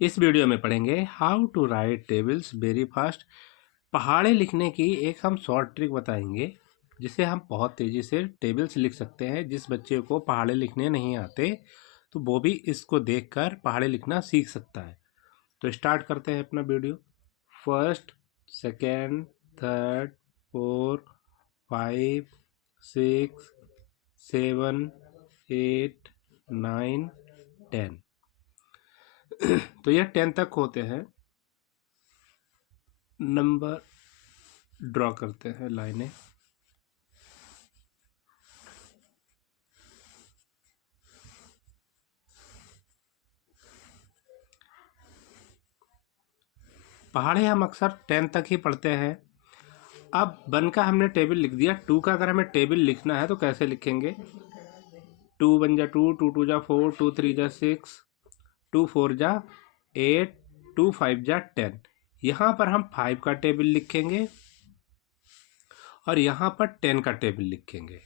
इस वीडियो में पढ़ेंगे how to write tables very fast. पहाड़े लिखने की एक हम शॉर्ट ट्रिक बताएंगे जिससे हम बहुत तेज़ी से टेबल्स लिख सकते हैं। जिस बच्चे को पहाड़े लिखने नहीं आते तो वो भी इसको देखकर पहाड़े लिखना सीख सकता है। तो स्टार्ट करते हैं अपना video. First, second, third, four, 5, 6, 7, 8, 9, 10। तो यह 10 तक होते हैं। नंबर ड्रॉ करते हैं, लाइनें। पहाड़े हम अक्सर 10 तक ही पढ़ते हैं। अब 1 का हमने टेबल लिख दिया। 2 का अगर हमें टेबल लिखना है तो कैसे लिखेंगे? 2 1 जा 2, 2 2 जा 4, 2 3 जा 6, 2 4 जा 8, 2 5 जा 10। यहाँ पर हम 5 का टेबल लिखेंगे और यहाँ पर 10 का टेबल लिखेंगे।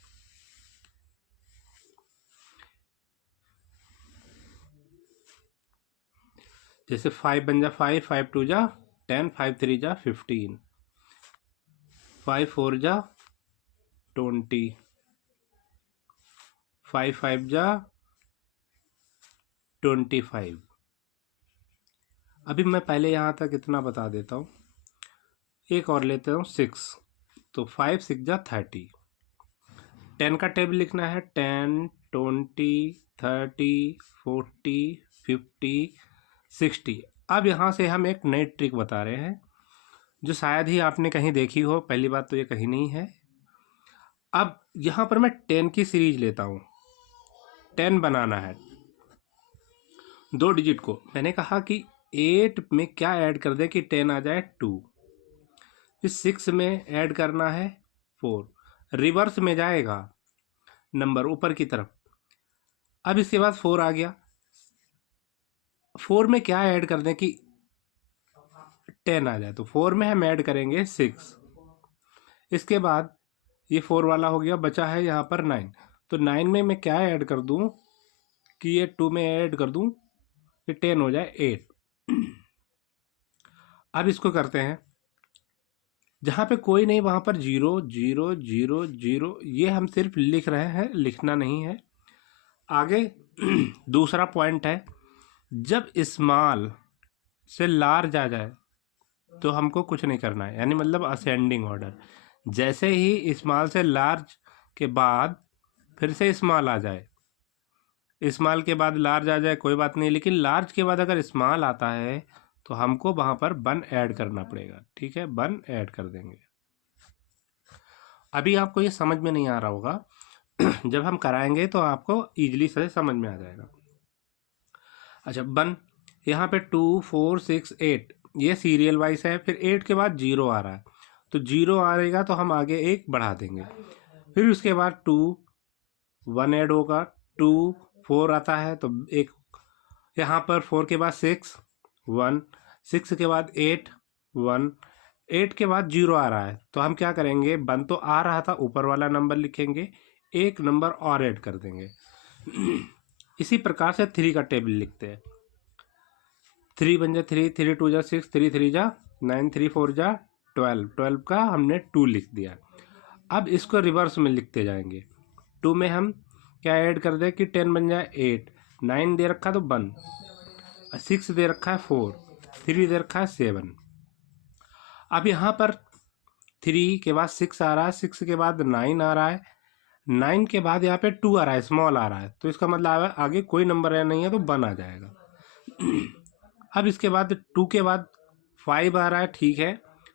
जैसे 5 1 जा 5, 5 2 जा 10, 5 3 जा 15, 5 4 जा 20, 5 5 जा 25। अभी मैं पहले यहाँ तक इतना बता देता हूँ। एक और लेते हूँ 6, तो 5 6 जा 30। 10 का टेबल लिखना है 10, 20, 30, 40, 50, 60। अब यहाँ से हम एक नई ट्रिक बता रहे हैं जो शायद ही आपने कहीं देखी हो। पहली बात तो ये कहीं नहीं है। अब यहाँ पर मैं 10 की सीरीज लेता हूँ। 10 बनाना है 2 डिजिट को। मैंने कहा कि 8 में क्या ऐड कर दे कि 10 आ जाए 2। फिर 6 में ऐड करना है 4। रिवर्स में जाएगा नंबर ऊपर की तरफ। अब इसके बाद 4 आ गया। 4 में क्या ऐड कर दें कि 10 आ जाए, तो 4 में हम ऐड करेंगे 6। इसके बाद ये 4 वाला हो गया, बचा है यहाँ पर 9। तो 9 में मैं क्या ऐड कर दूँ कि ये 2 में ऐड कर दूँ कि 10 हो जाए 8। अब इसको करते हैं, जहाँ पे कोई नहीं वहाँ पर 0 0 0 0। ये हम सिर्फ लिख रहे हैं, लिखना नहीं है। आगे दूसरा पॉइंट है, जब स्मॉल से लार्ज आ जाए तो हमको कुछ नहीं करना है, यानी मतलब असेंडिंग ऑर्डर। जैसे ही स्मॉल से लार्ज के बाद फिर से स्मॉल आ जाए, स्मॉल के बाद लार्ज आ जाए कोई बात नहीं, लेकिन लार्ज के बाद अगर स्मॉल आता है तो हमको वहाँ पर 1 ऐड करना पड़ेगा। ठीक है, 1 ऐड कर देंगे। अभी आपको ये समझ में नहीं आ रहा होगा, जब हम कराएंगे तो आपको ईजिली से समझ में आ जाएगा। अच्छा, 1 यहाँ पे 2 4 6 8 ये सीरियल वाइज है। फिर 8 के बाद 0 आ रहा है, तो 0 आएगा तो हम आगे 1 बढ़ा देंगे। फिर उसके बाद 2 1 ऐड होगा, 2 4 आता है तो एक यहाँ पर 4 के बाद 6 1, 6 के बाद 8 1, 8 के बाद 0 आ रहा है तो हम क्या करेंगे, 1 तो आ रहा था, ऊपर वाला नंबर लिखेंगे, एक नंबर और ऐड कर देंगे। इसी प्रकार से 3 का टेबल लिखते हैं। 3 1 जा 3, 3 2 जा 6, 3 3 जा 9, 3 4 जा 12। 12 का हमने 2 लिख दिया। अब इसको रिवर्स में लिखते जाएंगे। 2 में हम क्या ऐड कर दें कि 10 बन जाए 8, 9 दे रखा तो 1, 6 दे रखा है 4, 3 दे रखा है 7। अब यहाँ पर 3 के बाद 6 आ रहा है, 6 के बाद 9 आ रहा है, 9 के बाद यहाँ पे 2 आ रहा है, स्मॉल आ रहा है, तो इसका मतलब आगे कोई नंबर नहीं है तो 1 आ जाएगा। अब इसके बाद 2 के बाद 5 आ रहा है, ठीक है।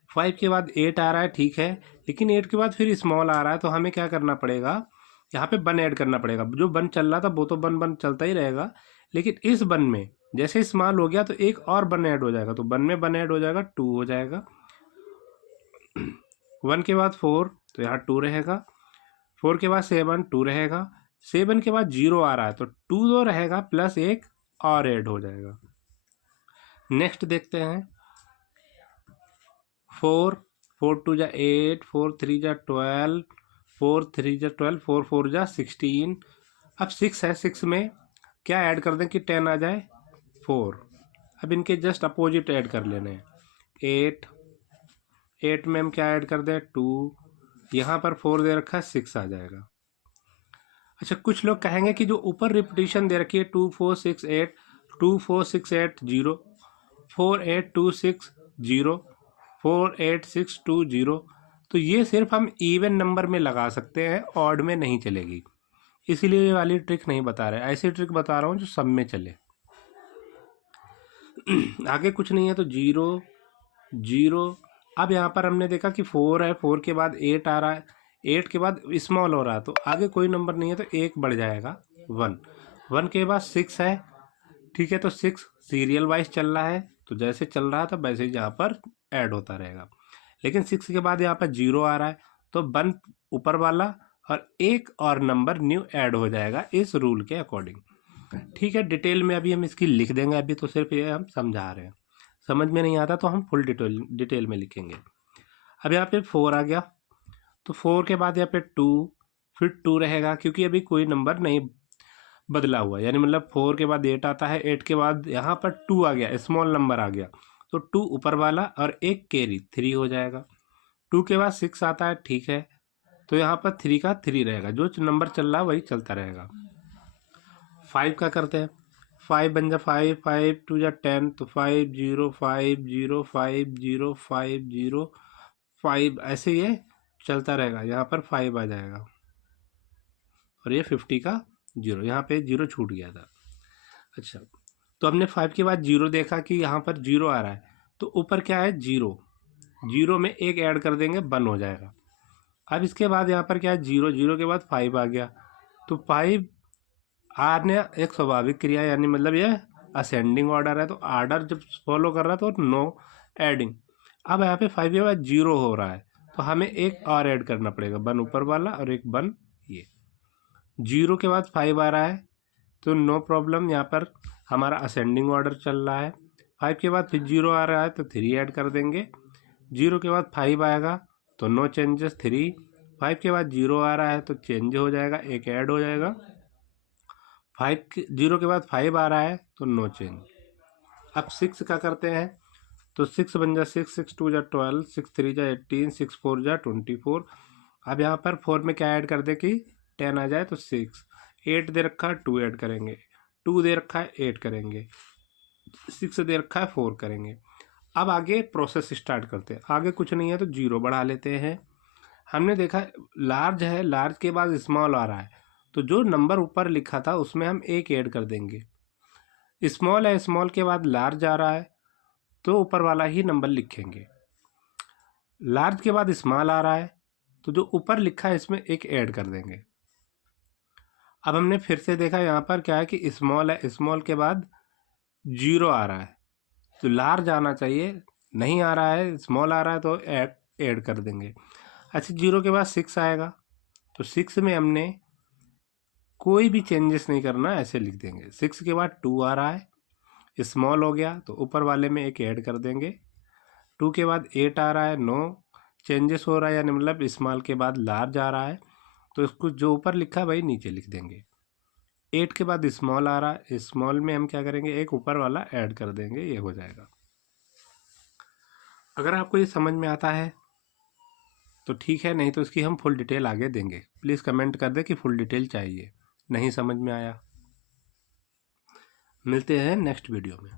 5 के बाद 8 आ रहा है, ठीक है, लेकिन 8 के बाद फिर स्मॉल आ रहा है तो हमें क्या करना पड़ेगा, यहाँ पे 1 ऐड करना पड़ेगा। जो 1 चल रहा था वो तो 1 1 चलता ही रहेगा, लेकिन इस 1 में जैसे स्मॉल हो गया तो एक और 1 ऐड हो जाएगा, तो 1 में 1 ऐड हो जाएगा, 2 हो जाएगा। 1 के बाद 4 तो यहाँ 2 रहेगा, 4 के बाद 7 2 रहेगा, 7 के बाद 0 आ रहा है तो 2 तो रहेगा प्लस एक और ऐड हो जाएगा। नेक्स्ट देखते हैं, 4 4 2 जा 8, 4 3 जा 12, 4 3 जा 12, 4 4 जा 16। अब 6 है, 6 में क्या ऐड कर दें कि 10 आ जाए 4। अब इनके जस्ट अपोजिट ऐड कर लेने हैं। 8 में हम क्या ऐड कर दें 2, यहाँ पर 4 दे रखा है 6 आ जाएगा। अच्छा, कुछ लोग कहेंगे कि जो ऊपर रिपीटिशन दे रखी है 2 4 6 8, 2 4 6 8 0, 4 8 2 6 0, 4 8 6 2 0, तो ये सिर्फ हम इवन नंबर में लगा सकते हैं, ऑड में नहीं चलेगी। इसीलिए ये वाली ट्रिक नहीं बता रहे, ऐसी ट्रिक बता रहा हूँ जो सब में चले। आगे कुछ नहीं है तो 0 0। अब यहाँ पर हमने देखा कि 4 है, 4 के बाद 8 आ रहा है, 8 के बाद स्मॉल हो रहा है, तो आगे कोई नंबर नहीं है तो 1 बढ़ जाएगा 1, 1 के बाद 6 है। ठीक है, तो 6 सीरियल वाइज चल रहा है, तो जैसे चल रहा था वैसे ही यहाँ पर ऐड होता रहेगा। लेकिन 6 के बाद यहाँ पर 0 आ रहा है, तो 1 ऊपर वाला और एक और नंबर न्यू ऐड हो जाएगा इस रूल के अकॉर्डिंग। ठीक है, डिटेल में अभी हम इसकी लिख देंगे, अभी तो सिर्फ ये हम समझा रहे हैं, समझ में नहीं आता तो हम फुल डिटेल में लिखेंगे। अब यहाँ पे 4 आ गया, तो 4 के बाद यहाँ पे 2, फिर 2 रहेगा क्योंकि अभी कोई नंबर नहीं बदला हुआ, यानी मतलब 4 के बाद 8 आता है, 8 के बाद यहाँ पर 2 आ गया, स्मॉल नंबर आ गया, तो 2 ऊपर वाला और एक कैरी 3 हो जाएगा। 2 के बाद 6 आता है, ठीक है, तो यहाँ पर 3 का 3 रहेगा, जो नंबर चल रहा है वही चलता रहेगा। 5 का करते हैं, 5 बन जा 5, 5 2 जा 10, तो 5 0 5 0 5 0 5 0 5, ऐसे ये चलता रहेगा। यहाँ पर 5 आ जाएगा और ये 50 का 0, यहाँ पे 0 छूट गया था। अच्छा, तो हमने 5 के बाद 0 देखा कि यहाँ पर 0 आ रहा है, तो ऊपर क्या है 0, 0 में एक ऐड कर देंगे 1 हो जाएगा। अब इसके बाद यहाँ पर क्या है 0, 0 के बाद 5 आ गया, तो 5 आने एक स्वाभाविक क्रिया, यानी मतलब ये असेंडिंग ऑर्डर है, तो ऑर्डर जब फॉलो कर रहा है तो नो एडिंग। अब यहाँ पे 5 के बाद 0 हो रहा है, तो हमें एक और ऐड करना पड़ेगा, 1 ऊपर वाला और एक 1 ये। 0 के बाद 5 आ रहा है, तो नो प्रॉब्लम, यहाँ पर हमारा असेंडिंग ऑर्डर चल रहा है। 5 के बाद फिर 0 आ रहा है तो 3 ऐड कर देंगे। 0 के बाद 5 आएगा तो नो चेंजेस 3। 5 के बाद 0 आ रहा है तो चेंज हो जाएगा, एक ऐड हो जाएगा। 0 के बाद 5 आ रहा है तो नो चेंज। अब 6 का करते हैं, तो 6 बन जा 6, 6 2 जा 12, 6 3 जा 18, 6 4 जा 24। अब यहाँ पर 4 में क्या ऐड कर दे कि 10 आ जाए, तो 6, 8 दे रखा है 2 ऐड करेंगे, 2 दे रखा है 8 करेंगे, 6 दे रखा है 4 करेंगे। अब आगे प्रोसेस स्टार्ट करते हैं, आगे कुछ नहीं है तो 0 बढ़ा लेते हैं। हमने देखा लार्ज है, लार्ज के बाद स्मॉल आ रहा है, तो जो नंबर ऊपर लिखा था उसमें हम एक ऐड कर देंगे। स्मॉल है, स्मॉल के बाद लार्ज आ रहा है, तो ऊपर वाला ही नंबर लिखेंगे। लार्ज के बाद स्मॉल आ रहा है, तो जो ऊपर लिखा है इसमें एक ऐड कर देंगे। अब हमने फिर से देखा यहाँ पर क्या है कि स्मॉल है, स्मॉल के बाद 0 आ रहा है, तो लार्ज आना चाहिए, नहीं आ रहा है, स्मॉल आ रहा है, तो ऐड कर देंगे। अच्छा, 0 के बाद 6 आएगा, तो 6 में हमने कोई भी चेंजेस नहीं करना, ऐसे लिख देंगे। 6 के बाद 2 आ रहा है, स्मॉल हो गया, तो ऊपर वाले में एक ऐड कर देंगे। 2 के बाद 8 आ रहा है, नो चेंजेस हो रहा है, यानी मतलब स्मॉल के बाद लार्ज आ रहा है, तो इसको जो ऊपर लिखा है वही नीचे लिख देंगे। 8 के बाद स्मॉल आ रहा है, स्मॉल में हम क्या करेंगे, एक ऊपर वाला ऐड कर देंगे, ये हो जाएगा। अगर आपको ये समझ में आता है तो ठीक है, नहीं तो इसकी हम फुल डिटेल आगे देंगे। प्लीज़ कमेंट कर दे कि फुल डिटेल चाहिए, नहीं समझ में आया। मिलते हैं नेक्स्ट वीडियो में।